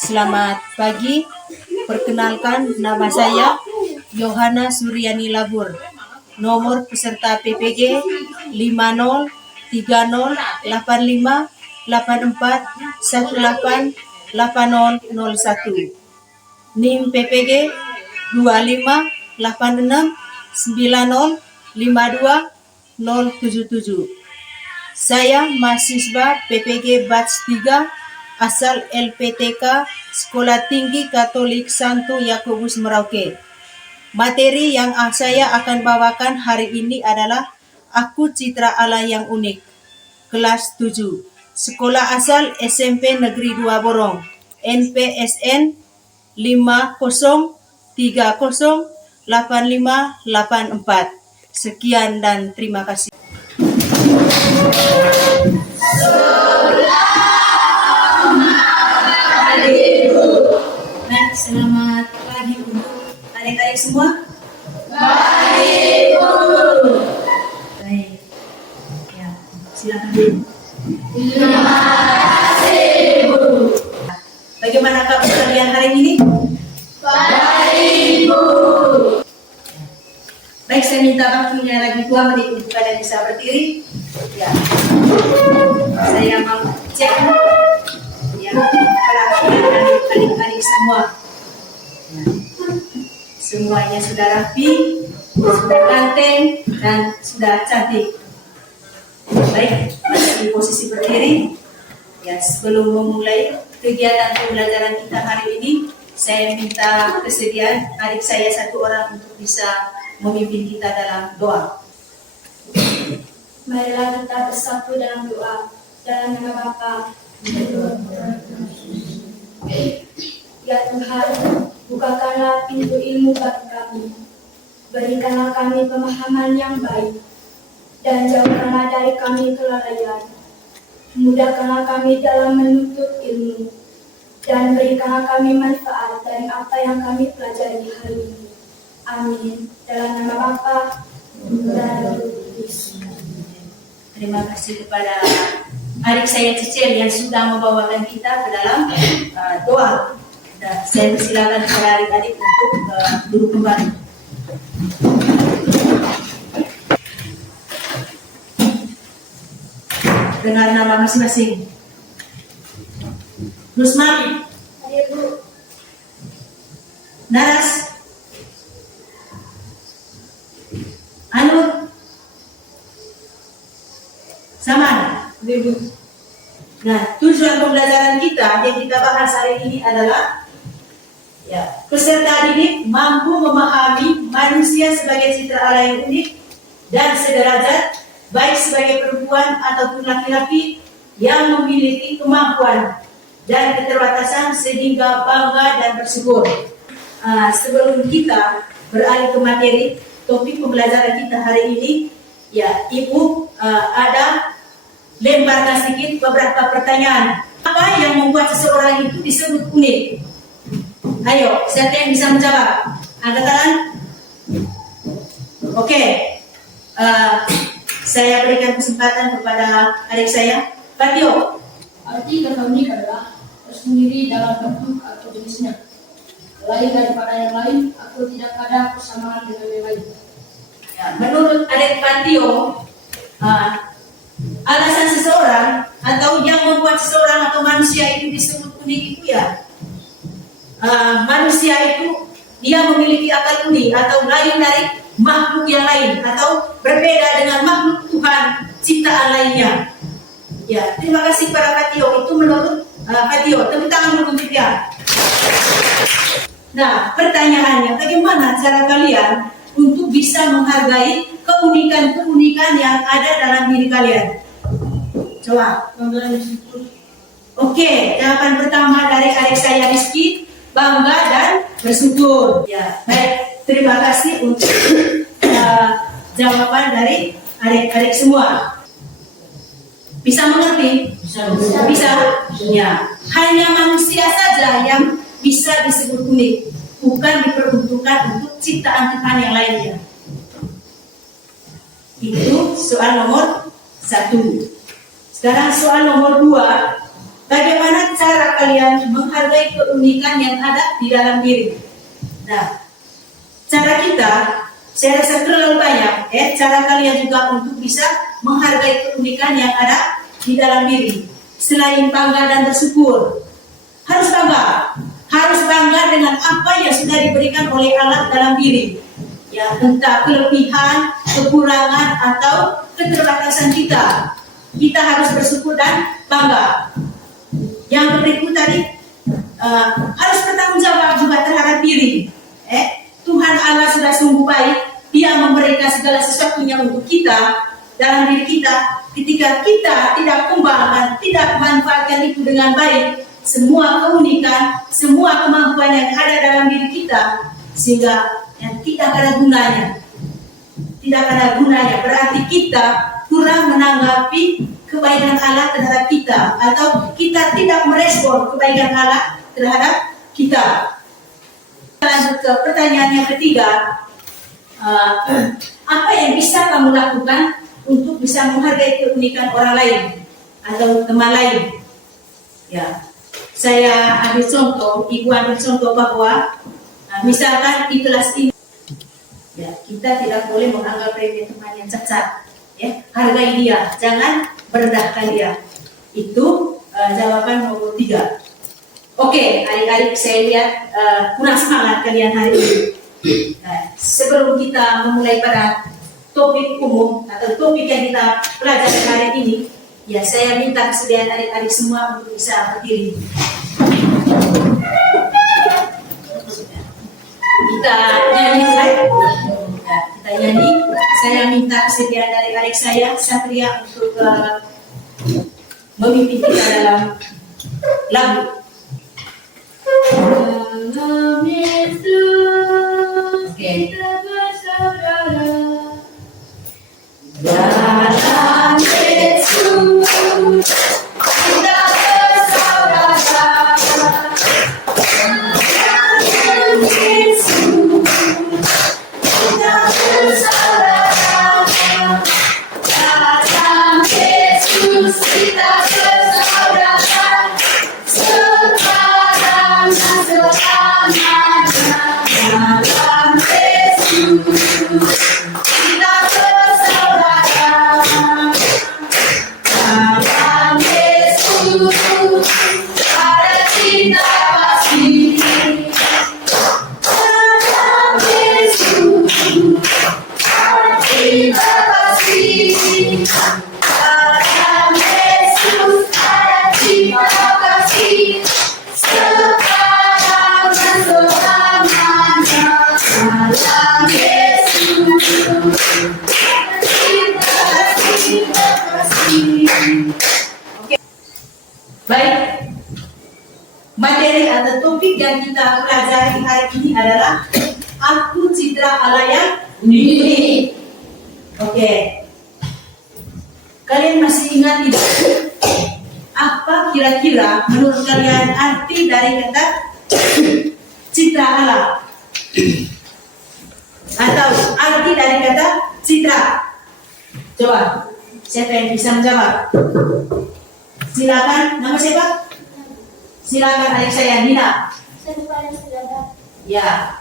Selamat pagi, perkenalkan nama saya Yohana Suryani Labur. Nomor peserta PPG 50808584188001. NIM PPG 2586905277. Saya mahasiswa PPG Batch 3 asal LPTK Sekolah Tinggi Katolik Santo Yakobus Merauke. Materi yang saya akan bawakan hari ini adalah Aku Citra Allah yang Unik. Kelas 7. Sekolah asal SMP Negeri 2 Borong. NPSN 50308584. Sekian dan terima kasih. Baik, selamat pagi untuk adik-adik semua. Baik, Bu. Baik. Ya, silakan Bu. Terima kasih, Bu. Bagaimana kabar kalian hari ini? Baik, Bu. Baik, saya minta waktunya lagi 2 menit untuk kalian bisa berdiri. Ya. Saya mau cek ya, perhatian adik-adik semua. Ya. Semuanya sudah rapi, sudah ganteng, dan sudah cantik. Baik, masih di posisi berdiri. Ya, sebelum memulai kegiatan pembelajaran kita hari ini, saya minta kesediaan adik saya satu orang untuk bisa memimpin kita dalam doa. Marilah kita bersatu dalam doa. Dalam nama Bapa. Ya Tuhan, bukakanlah pintu ilmu bagi kami. Berikanlah kami pemahaman yang baik. Dan jauhkanlah dari kami kelalaian. Mudahkanlah kami dalam menuntut ilmu. Dan berikanlah kami manfaat dari apa yang kami pelajari hari ini. Amin. Dalam nama Bapa dan Roh Kudus. Terima kasih kepada adik saya Cicil yang sudah membawakan kita ke dalam doa. Dan saya persilakan kepada adik-adik untuk duduk kembali. Dengan nama masing-masing. Rusman. Ayo Bu. Naras. Anur. Saman. Nah, tujuan pembelajaran kita yang kita bahas hari ini adalah ya, peserta didik mampu memahami manusia sebagai citra Allah yang unik dan sederajat, baik sebagai perempuan ataupun laki-laki yang memiliki kemampuan dan keterbatasan sehingga bangga dan bersyukur. Sebelum kita beralih ke materi topik pembelajaran kita hari ini, ya Ibu ada lemparkan sedikit beberapa pertanyaan. Apa yang membuat seseorang itu disebut unik? Ayo, siapa yang bisa menjawab? Angkat tangan. Oke. Saya berikan kesempatan kepada adik saya, Patio. Arti kata unik adalah tersendiri dalam bentuk atau jenisnya, lain daripada yang lain atau tidak ada persamaan dengan yang lain. Ya, menurut adik Patio, alasan seseorang atau yang membuat seseorang atau manusia itu disebut unik itu ya, manusia itu dia memiliki akal unik atau lain dari makhluk yang lain atau berbeda dengan makhluk Tuhan ciptaan lainnya. Ya, terima kasih para Patio. Itu menurut Patio. Tepuk tangan untuk dia. Nah, pertanyaannya, bagaimana cara kalian untuk bisa menghargai keunikan-keunikan yang ada dalam diri kalian? Coba. Oke, jawaban pertama dari adik saya Rizky, bangga dan bersyukur. Ya, baik. Terima kasih untuk jawaban dari adik-adik semua. Bisa mengerti? Bisa. Ya. Hanya manusia saja yang bisa disebut unik, bukan diperuntukkan untuk ciptaan Tuhan yang lainnya. Itu soal nomor 1. Sekarang soal nomor 2. Bagaimana cara kalian menghargai keunikan yang ada di dalam diri? Nah, cara kita, saya rasa terlalu banyak. Cara kalian juga untuk bisa menghargai keunikan yang ada di dalam diri. Selain bangga dan bersyukur, harus bangga dengan apa yang sudah diberikan oleh Allah dalam diri. Ya, entah kelebihan, kekurangan atau keterbatasan kita. Kita harus bersyukur dan bangga. Yang berikut tadi harus bertanggung jawab juga terhadap diri. Tuhan Allah sudah sungguh baik. Dia memberikan segala sesuatunya untuk kita dalam diri kita. Ketika kita tidak kembangkan, tidak manfaatkan itu dengan baik, semua keunikan, semua kemampuan yang ada dalam diri kita, sehingga yang tidak ada gunanya. Tidak ada gunanya. Berarti kita kurang menanggapi kebaikan Allah terhadap kita, atau kita tidak merespon kebaikan Allah terhadap kita. Lanjut ke pertanyaan yang ketiga. Apa yang bisa kamu lakukan untuk bisa menghargai keunikan orang lain atau teman lain? Ya, saya ambil contoh, ibu ambil contoh bahwa misalkan di kelas ini, ya, kita tidak boleh menganggap remeh teman yang cacat. Ya, hargai dia, jangan merendahkan dia. Itu jawaban nomor 3. Oke, adik-adik, saya lihat kurang semangat kalian hari ini. Nah, sebelum kita memulai pada topik umum atau topik yang kita pelajari hari ini, ya, saya minta kesediaan adik-adik semua untuk bisa berdiri. Kita nyanyi, kita nyanyi. Saya minta kesediaan dari adik saya, Satria, untuk memimpin kita dalam lagu. Dalam Yesus kita bersaudara. Dalam Yesus kita bersaudara. Dalam Yesus kita bersaudara. Dalam Yesus kita bersaudara. Sekarang dan selamanya. Dalam Yesus kita bersaudara. Dalam Yesus ada cinta kasih. Dalam Yesus ada cinta kasih. Dalam Yesus ada cinta kasih. Sekarang dan selamanya. Dalam Yesus cinta kasih. Oke. Baik. Materi atau topik yang kita pelajari hari ini adalah Aku Citra Allah yang unik. Oke. Kalian masih ingat tidak? Apa kira-kira menurut kalian arti dari kata citra Allah? Atau arti dari kata citra? Coba, siapa yang bisa menjawab? Silakan, nama siapa? Silakan adik saya, Nina. Ya,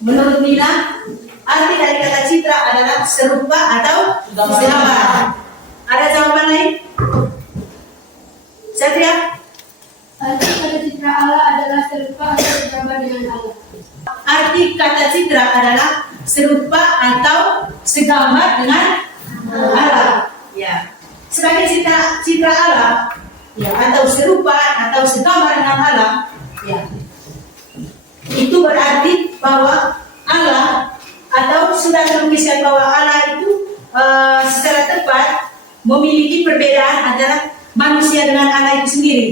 menurut Nina, arti dari kata citra adalah serupa atau segambar. Ada jawaban lain? Satria? Arti kata citra Allah adalah serupa atau segambar dengan Allah. Arti kata citra adalah serupa atau segambar dengan Allah. Ya. Sebagai citra Allah, ya, atau serupa atau segambar dengan Allah, ya. Itu berarti bahwa Allah, atau sudah tertuliskan bahwa Allah itu secara tepat memiliki perbedaan antara manusia dengan Allah itu sendiri.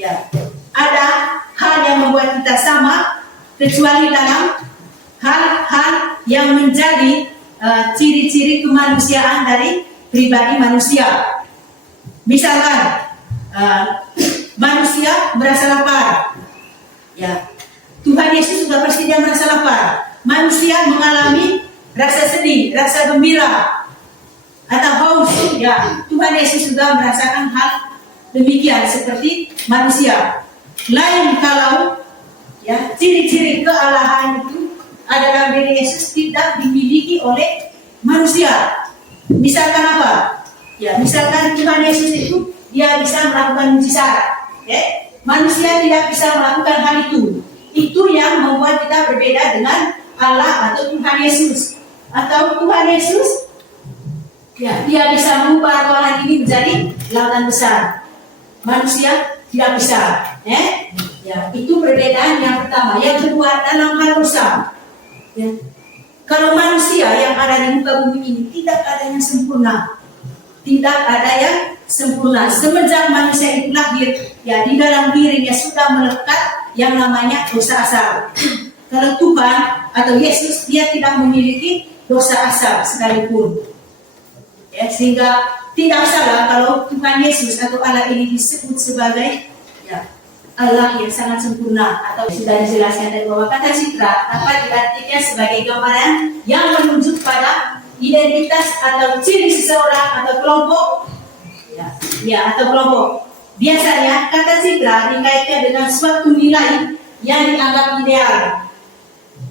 Ya. Ada hal yang membuat kita sama, kecuali dalam hal-hal yang menjadi ciri-ciri kemanusiaan dari pribadi manusia. Misalkan manusia merasa lapar. Ya. Tuhan Yesus sudah pasti dia merasa lapar. Manusia mengalami rasa sedih, rasa gembira, atau haus, ya Tuhan Yesus juga merasakan hal demikian seperti manusia. Lain kalau ya ciri-ciri kealahan itu adalah diri Yesus tidak dimiliki oleh manusia. Misalkan apa? Ya, misalkan Tuhan Yesus itu dia bisa melakukan mujizat, ya. Manusia tidak bisa melakukan hal itu. Itu yang membuat kita berbeda dengan Allah atau Tuhan Yesus. Atau Tuhan Yesus, ya, dia bisa mengubah lautan ini menjadi lautan besar. Manusia tidak bisa, ya, itu perbedaan yang pertama. Yang kedua, dalam hal dosa, ya. Kalau manusia yang ada di muka bumi ini tidak ada yang sempurna, tidak ada yang sempurna. Semenjak manusia itu lahir, ya di dalam dirinya sudah melekat yang namanya dosa asal. Kalau Tuhan atau Yesus, dia tidak memiliki dosa asal sekalipun. Ya, sehingga tidak salah kalau Tuhan Yesus atau Allah ini disebut sebagai ya, Allah yang sangat sempurna, atau sudah dijelaskan dari bahwa kata citra dapat diartikan sebagai gambaran yang menunjuk pada identitas atau ciri seseorang atau kelompok, ya atau kelompok. Biasanya kata citra dikaitkan dengan suatu nilai yang dianggap ideal,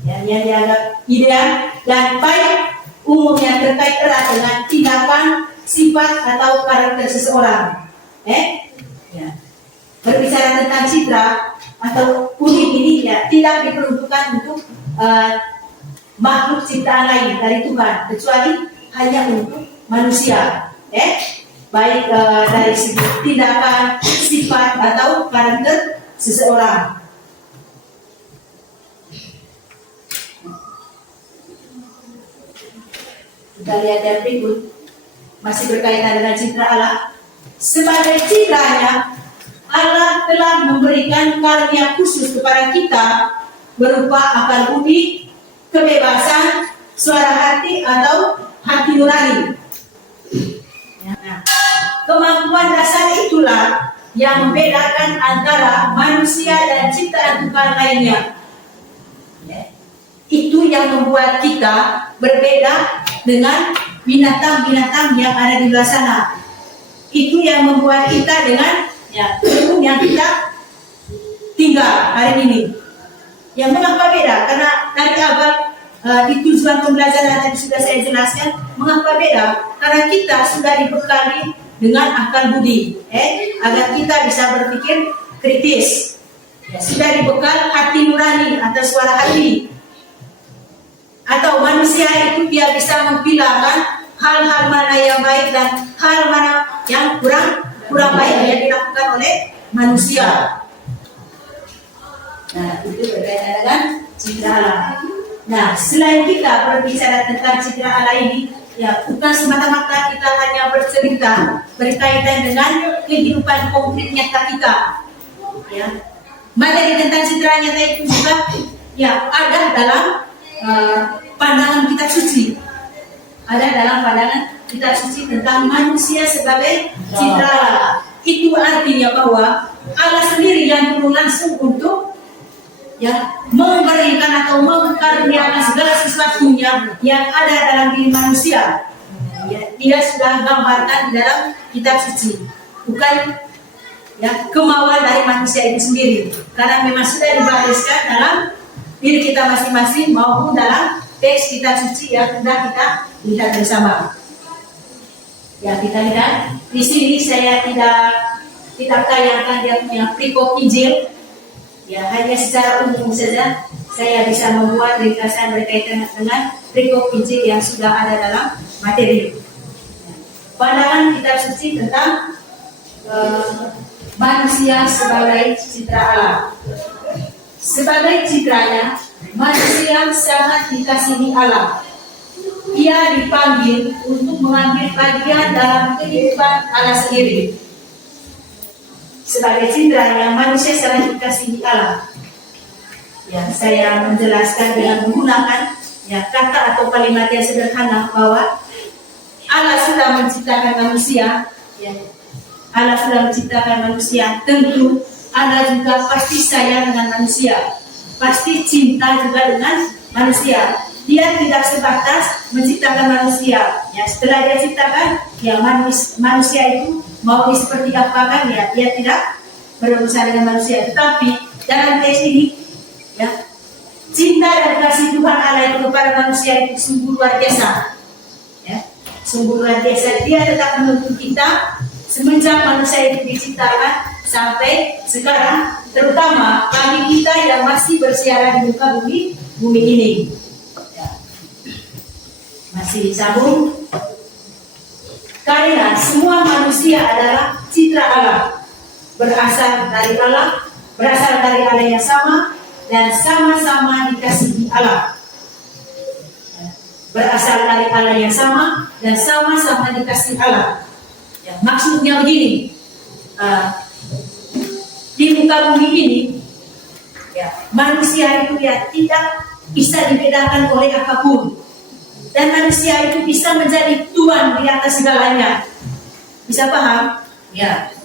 yang dianggap ideal dan baik, umumnya terkait erat dengan tindakan, sifat atau karakter seseorang. Ya. Berbicara tentang citra atau unik ini ya tidak diperuntukkan untuk makhluk ciptaan lain dari Tuhan, kecuali hanya untuk manusia, baik dari segi tindakan, sifat atau karakter seseorang. Kita lihat yang berikut, masih berkaitan dengan citra Allah. Sebagai citranya, Allah telah memberikan karunia khusus kepada kita berupa akal budi, kebebasan, suara hati atau hati nurani. Nah, kemampuan dasar itulah yang membedakan antara manusia dan ciptaan Tuhan lainnya. Itu yang membuat kita berbeda dengan binatang-binatang yang ada di luar sana. Itu yang membuat kita dengan ilmu yang kita tinggal hari ini. Yang mengapa beda? Karena dari awal di tujuan pembelajaran tadi sudah saya jelaskan mengapa beda. Karena kita sudah dibekali dengan akal budi, agar kita bisa berpikir kritis. Sudah dibekal hati nurani atau suara hati. Atau manusia itu dia bisa membedakan hal-hal mana yang baik dan hal mana yang kurang baik yang dilakukan oleh manusia. Nah, itu berkaitan dengan citra Allah. Nah, selain kita berbicara tentang citra Allah ini, ya bukan semata-mata kita hanya bercerita berkaitan dengan kehidupan konkret nyata kita. Ya, materi tentang citra nyata itu juga ya ada dalam pandangan kitab suci. Ada dalam pandangan kitab suci tentang manusia sebagai citra Allah. Itu artinya bahwa Allah sendiri yang turun langsung untuk ya memberikan atau mengkaruniakan segala sesuatunya yang ada dalam diri manusia. Ya, dia sudah gambarkan di dalam kitab suci. Bukan ya kemauan dari manusia itu sendiri. Karena memang sudah dibariskan dalam diri kita masing-masing maupun dalam teks kitab suci yang sudah kita lihat bersama. Ya, kita lihat di sini saya tidak tayangkan dia punya perikop Injil. Ya, hanya secara umum saja saya bisa membuat ringkasan berkaitan dengan perikop Injil yang sudah ada dalam materi. Pandangan kitab suci tentang manusia sebagai citra Allah. Sebagai citranya, manusia sangat dikasihi Allah. Ia dipanggil untuk mengambil bagian dalam kehidupan Allah sendiri. Sebagai citranya, manusia sangat dikasihi Allah. Ya, saya menjelaskan dengan menggunakan ya kata atau kalimat yang sederhana bahwa Allah sudah menciptakan manusia. Ya, Allah sudah menciptakan manusia. Tentu Allah juga pasti sayang dengan manusia, pasti cinta juga dengan manusia. dia tidak sebatas menciptakan manusia. Ya, setelah dia ciptakan, ya manusia itu mau seperti apa kan, ya dia tidak berurusan dengan manusia. Tetapi dalam teks ini, ya cinta dan kasih Tuhan Allah itu kepada manusia itu sungguh luar biasa. Ya, sungguh luar biasa. Dia tetap menuntut kita semenjak manusia itu diciptakan sampai sekarang, terutama bagi kita yang masih bersiaran di muka bumi ini. Ya. Masih sambung. Karena semua manusia adalah citra Allah, berasal dari Allah yang sama dan sama-sama dikasihi Allah. Berasal dari Allah yang sama dan sama-sama dikasihi Allah. Ya, maksudnya begini, di muka bumi ini, ya, manusia itu ya tidak bisa dibedakan oleh apapun, dan manusia itu bisa menjadi Tuhan di atas segalanya. Bisa paham? Ya,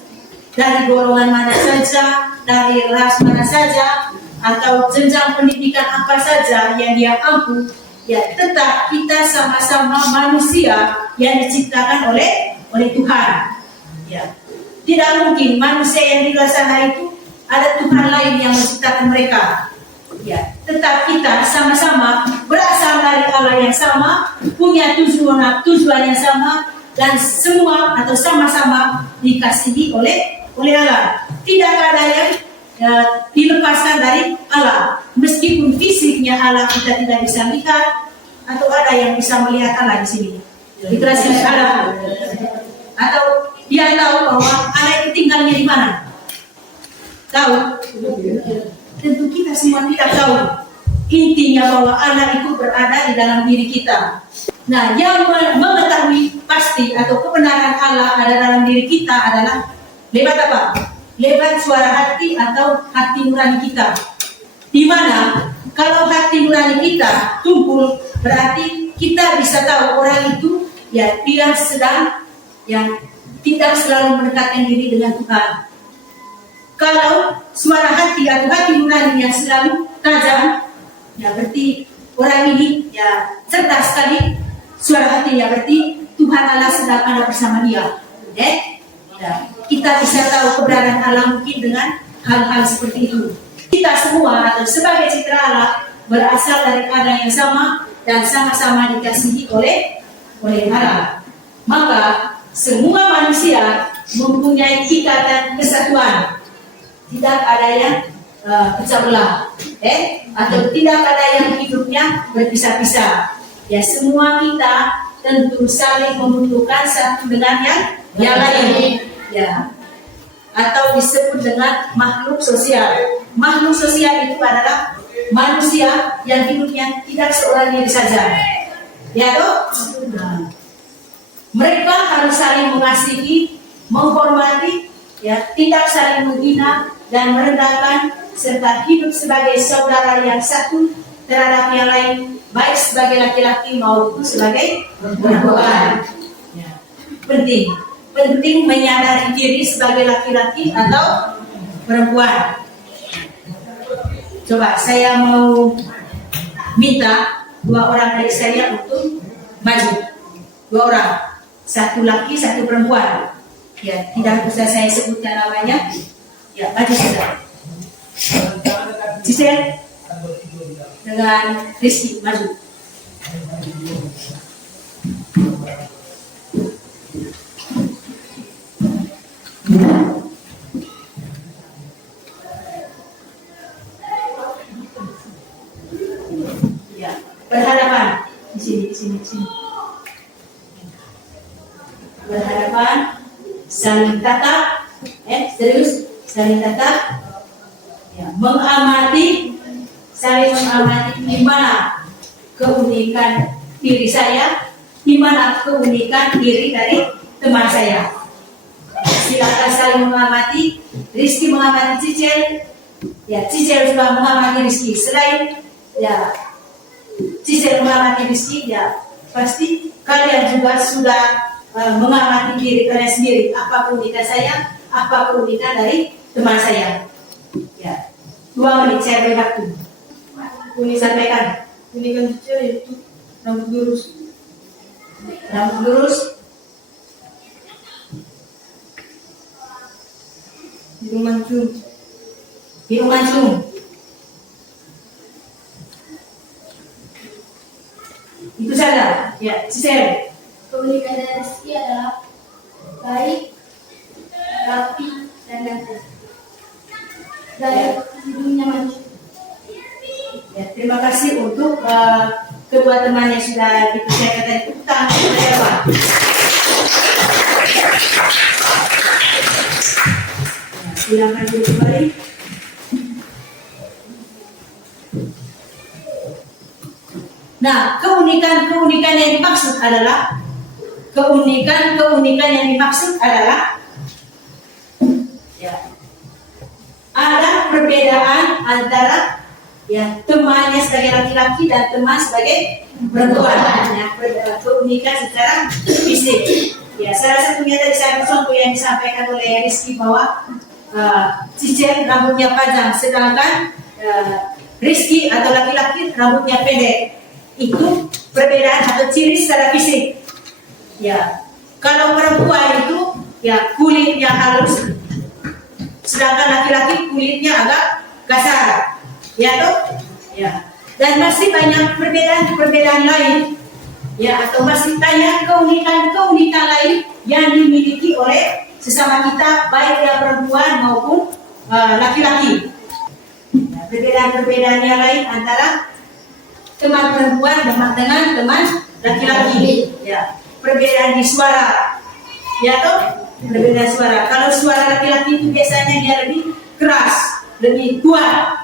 dari golongan mana saja, dari ras mana saja, atau jenjang pendidikan apa saja yang dia mampu, ya tetap kita sama-sama manusia yang diciptakan oleh Tuhan. Ya, tidak mungkin manusia yang di luar sana itu ada Tuhan lain yang menciptakan mereka. Ya, tetap kita sama-sama berasal dari Allah yang sama, punya tujuan yang sama, dan semua atau sama-sama dikasihi oleh Allah. Tidak ada yang dilepaskan dari Allah. Meskipun fisiknya Allah kita tidak bisa lihat, atau ada yang bisa melihat Allah di sini. Dikasih Allah. Atau dia tahu bahwa Allah itu tinggalnya di mana? Tahu? Tentu kita semua tidak tahu. Intinya bahwa Allah itu berada di dalam diri kita. Nah, yang mengetahui pasti atau kebenaran Allah ada dalam diri kita adalah lewat apa? Lewat suara hati atau hati nurani kita. Di mana kalau hati nurani kita tumpul, berarti kita bisa tahu orang itu ya dia sedang yang tidak selalu mendekatkan diri dengan Tuhan. Kalau suara hati atau hati nurani yang selalu tajam, ya berarti orang ini ya cerdas sekali suara hatinya, berarti Tuhan Allah sedang ada bersama dia. Ya, kita bisa tahu keberadaan Allah mungkin dengan hal-hal seperti itu. Kita semua atau sebagai citra Allah berasal dari Allah yang sama dan sama-sama dikasihi oleh Allah. Maka semua manusia mempunyai ikatan kesatuan. Tidak ada yang pecah belah, atau tidak ada yang hidupnya berpisah-pisah. Ya, semua kita tentu saling membutuhkan satu dengan yang lain. Ya, atau disebut dengan makhluk sosial. Makhluk sosial itu adalah manusia yang hidupnya tidak seorang diri saja. Ya toh? Nah, mereka harus saling mengasihi, menghormati, ya, tidak saling menghina dan merendahkan, serta hidup sebagai saudara yang satu terhadap yang lain, baik sebagai laki-laki maupun sebagai perempuan. Ya. Penting menyadari diri sebagai laki-laki atau perempuan. Coba saya mau minta 2 orang dari saya untuk maju. 2 orang, 1 laki, 1 perempuan. Ya, tidak usah saya sebutkan namanya. Ya, maju sudah. Cisel dengan Rizky maju. Ya, berhadapan di sini. Berhadapan, saling tatap, serius, saling tatap. Ya, saling mengamati di mana keunikan diri saya, di mana keunikan diri dari teman saya. Silakan saling mengamati. Rizky mengamati Cicel, ya Cicel juga mengamati Rizky. Selain ya Cicel mengamati Rizky, ya pasti kalian juga sudah mengamati diri kalian sendiri. Apa keunikan saya, apa keunikan dari teman saya. Ya, 2 menit saya beri waktu. Uni sampaikan. Ini kan cicir itu rambut lurus. Rambut lurus. Hidung mancung. Hidung mancung. Itu saja. Ya, Cisel. Keunikan dari Rizky adalah baik, rapi, dan ganteng. Dan hidungnya mancung. Ya, terima kasih untuk kedua teman yang sudah dipercayakan tadi. Utang kepada Pak. Ya, silakan duduk kembali. Nah, keunikan yang dimaksud adalah ya, ada perbedaan antara ya temannya sebagai laki-laki dan teman sebagai perempuan. Ya, keunikan secara fisik. Ya, salah satunya tadi saya contoh yang disampaikan oleh Rizky bahwa Cicel rambutnya panjang, sedangkan Rizky atau laki-laki rambutnya pendek. Itu perbedaan atau ciri secara fisik. Ya, kalau perempuan itu ya kulitnya halus, sedangkan laki-laki kulitnya agak kasar. Ya toh? Ya. Dan masih banyak perbedaan lain. Ya, atau masih banyak keunikan lain yang dimiliki oleh sesama kita, baik yang perempuan maupun laki-laki. Ya, perbedaan yang lain antara teman perempuan dengan teman laki-laki. Ya, perbedaan di suara. Ya toh? Perbedaan suara. Kalau suara laki-laki itu biasanya dia lebih keras, lebih kuat,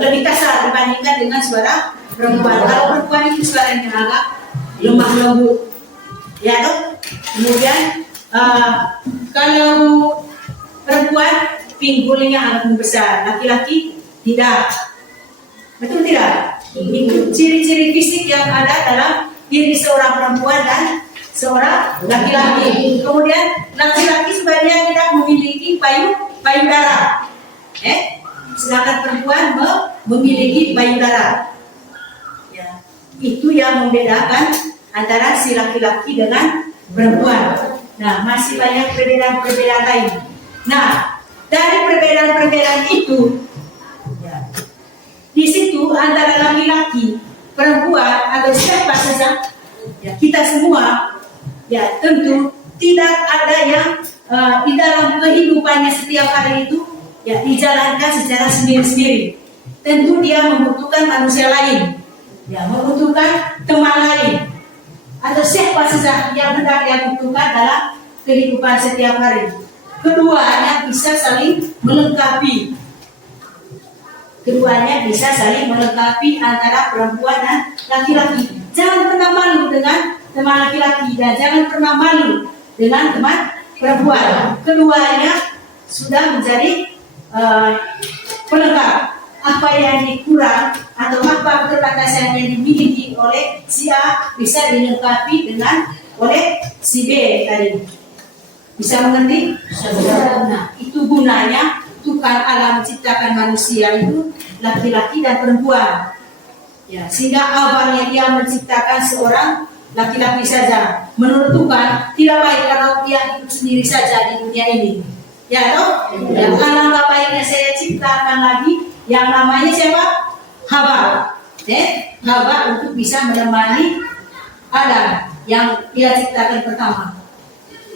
lebih kasar dibandingkan dengan suara perempuan. Kalau perempuan itu suaranya agak lemah lembut. Ya toh? Kemudian kalau perempuan pinggulnya agak besar, laki-laki tidak. Betul tidak? Ini ciri-ciri fisik yang ada dalam diri seorang perempuan dan seorang laki-laki. Kemudian laki-laki sebenarnya tidak memiliki payudara, sedangkan perempuan memiliki payudara. Ya, itu yang membedakan antara si laki-laki dengan perempuan. Nah, masih banyak perbedaan lain. Nah, dari perbedaan itu, ya, di situ antara laki-laki, perempuan atau siapa saja, ya kita semua, ya tentu tidak ada yang di dalam kehidupannya setiap hari itu ya dijalankan secara sendiri-sendiri. Tentu dia membutuhkan manusia lain, ya membutuhkan teman lain, atau siapa saja yang hendak dia butuhkan dalam kehidupan setiap hari. Keduanya bisa saling melengkapi. Keduanya bisa saling melengkapi antara perempuan dan laki-laki. Jangan pernah malu dengan teman laki-laki dan jangan pernah malu dengan teman perempuan. Keduanya sudah menjadi pelengkap. Apa yang dikurang atau apa keterbatasan yang dimiliki oleh si A bisa dilengkapi dengan oleh si B tadi. Bisa mengerti? Nah, itu gunanya Tuhan Allah menciptakan manusia itu laki-laki dan perempuan. Ya, sehingga awalnya dia menciptakan seorang laki-laki saja. Menurut Tuhan tidak baik kalau dia hidup sendiri saja di dunia ini. Ya toh? Ya, alangkah baiknya saya ciptakan lagi yang namanya siapa? Hawa. Hawa untuk bisa menemani Adam yang dia ciptakan pertama.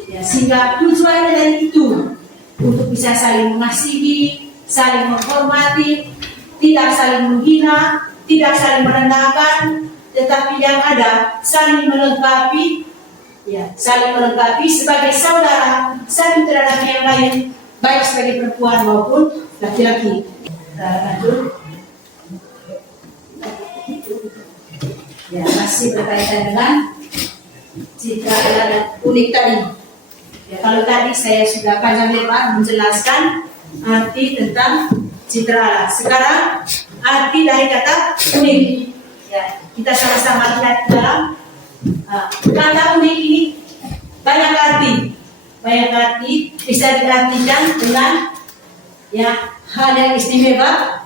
Ya, sehingga tujuannya dari itu untuk bisa saling mengasihi, saling menghormati, tidak saling menghina, tidak saling merendahkan, tetapi yang ada saling melengkapi, ya, saling melengkapi sebagai saudara, saling terhadap yang lain, baik sebagai perempuan maupun laki-laki. Lanjut. Ya, masih berkaitan dengan citra dan unik tadi. Ya, kalau tadi saya sudah panjang lebar menjelaskan arti tentang citra Allah. Sekarang arti dari kata unik. Ya, kita sama-sama lihat dalam kata unik ini banyak arti. Banyak arti bisa diartikan dengan ya hal yang istimewa,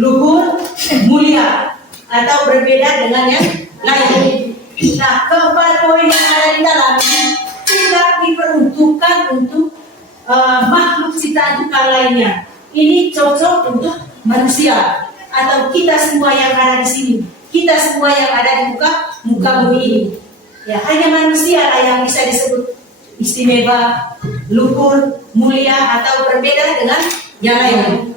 luhur, mulia, atau berbeda dengan yang lain. Nah, keempat poin yang ada di dalam ini tidak diperuntukkan untuk makhluk ciptaan Tuhan lainnya. Ini cocok untuk manusia atau kita semua yang ada di sini, kita semua yang ada di muka bumi ini. Ya, hanya manusia lah yang bisa disebut istimewa, luhur, mulia atau berbeda dengan yang lain.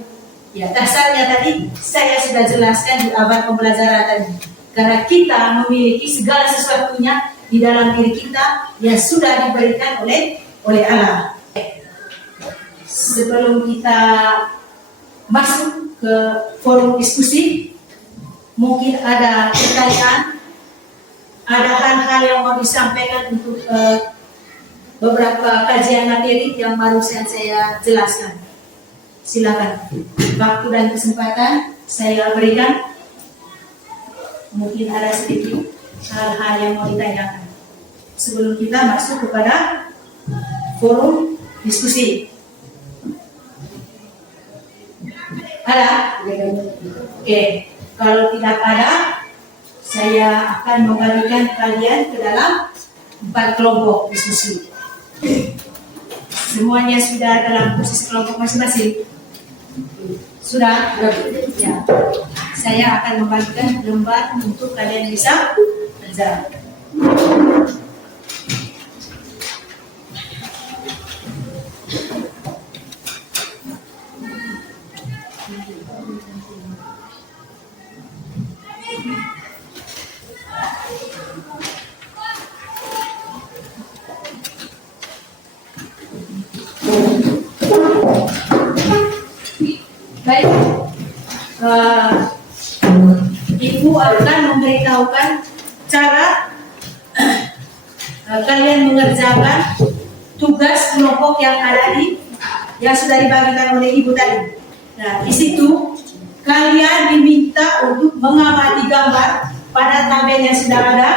Ya, dasarnya tadi saya sudah jelaskan di awal pembelajaran tadi. Karena kita memiliki segala sesuatunya di dalam diri kita yang sudah diberikan oleh Allah. Sebelum kita masuk ke forum diskusi, mungkin ada pertanyaan, ada hal-hal yang mau disampaikan untuk beberapa kajian materi yang barusan saya jelaskan. Silakan, waktu dan kesempatan saya berikan. Mungkin ada sedikit hal-hal yang mau ditanyakan sebelum kita masuk kepada forum diskusi. Ada? Oke, kalau tidak ada, saya akan membagikan kalian ke dalam 4 kelompok diskusi. Semuanya sudah dalam posisi kelompok masing-masing? Sudah? Ya. Saya akan membagikan lembar untuk kalian bisa belajar. Baik, Ibu akan memberitahukan cara kalian mengerjakan tugas kelompok yang sudah dibagikan oleh Ibu tadi. Nah, di situ kalian diminta untuk mengamati gambar pada tabel yang sudah ada,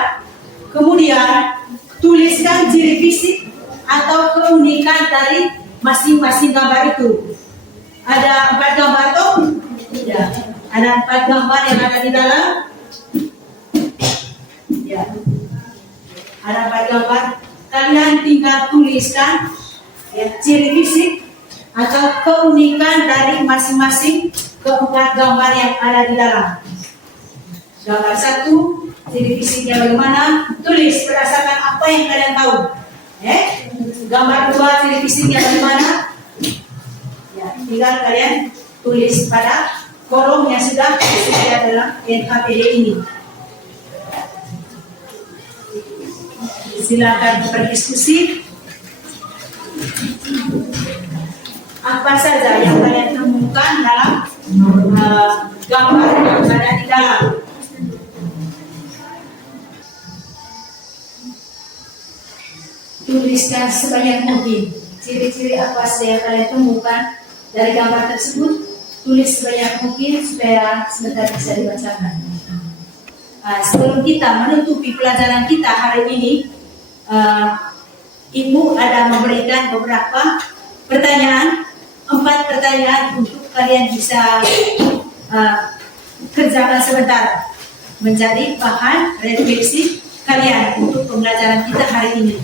kemudian tuliskan ciri fisik atau keunikan dari masing-masing gambar itu. Ada 4 gambar toh? Ya, ada 4 gambar yang ada di dalam. Ya, ada 4 gambar. Kalian tinggal tuliskan ya, ciri fisik atau keunikan dari masing-masing keempat gambar yang ada di dalam. Gambar 1, ciri fisiknya bagaimana? Tulis berdasarkan apa yang kalian tahu. Gambar 2, ciri fisiknya bagaimana? Ya, tinggal kalian tulis pada kolom yang sudah disediakan dalam NHPD ini. Silakan berdiskusi. Apa saja yang kalian temukan dalam gambar yang ada di dalam. Tuliskan sebanyak mungkin ciri-ciri apa saja yang kalian temukan dari gambar tersebut. Tulis sebanyak mungkin supaya sebentar bisa dibacakan. Sebelum kita menutupi pelajaran kita hari ini, Ibu ada memberikan beberapa pertanyaan, 4 pertanyaan untuk kalian bisa kerjakan sebentar, menjadi bahan refleksi kalian untuk pembelajaran kita hari ini.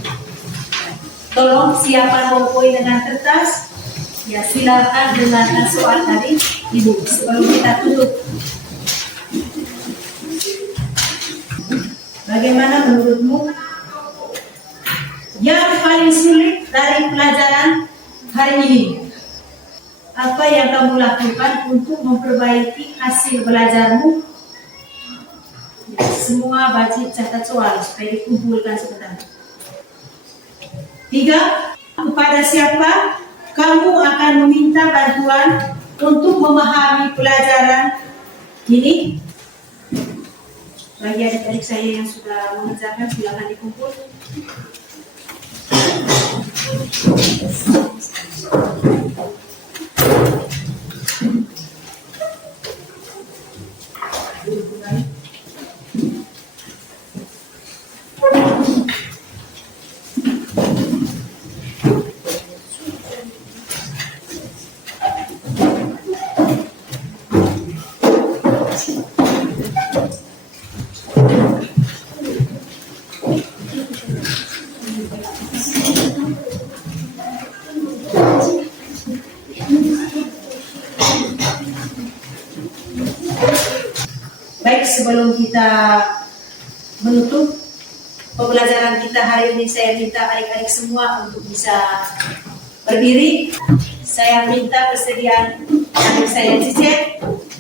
Tolong siapa mau poin dengan kertas, ya silakan dengarkan soal dari Ibu sebelum kita tutup. Bagaimana menurutmu yang paling sulit dari pelajaran hari ini? Apa yang kamu lakukan untuk memperbaiki hasil belajarmu? Ya, semua baca catat soal supaya dikumpulkan sebentar. 3. Kepada siapa kamu akan meminta bantuan untuk memahami pelajaran ini? Bagi adik-adik saya yang sudah mengerjakan, silakan dikumpul. Baik, sebelum kita menutup pembelajaran kita hari ini, saya minta adik-adik semua untuk bisa berdiri. Saya minta kesediaan adik saya Cici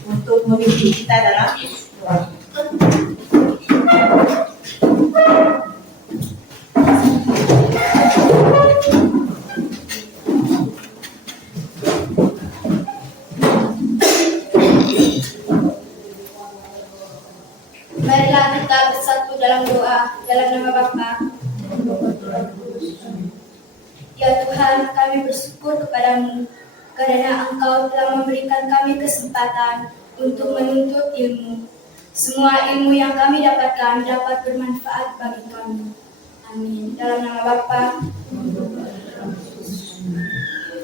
untuk memimpin kita dalam doa. Marilah kita bersatu dalam doa dalam nama Bapa. Ya Tuhan, kami bersyukur kepadamu karena Engkau telah memberikan kami kesempatan untuk menuntut ilmu. Semua ilmu yang kami dapatkan dapat bermanfaat bagi kami. Amin. Dalam nama Bapa.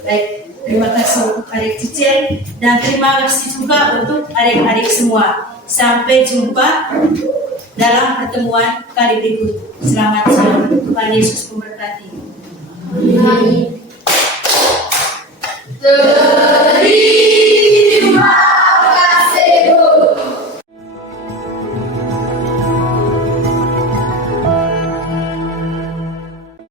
Baik, terima kasih untuk adik Cici dan terima kasih juga untuk adik-adik semua. Sampai jumpa dalam pertemuan kali berikut. Selamat siang. Tuhan Yesus memberkati. Amin.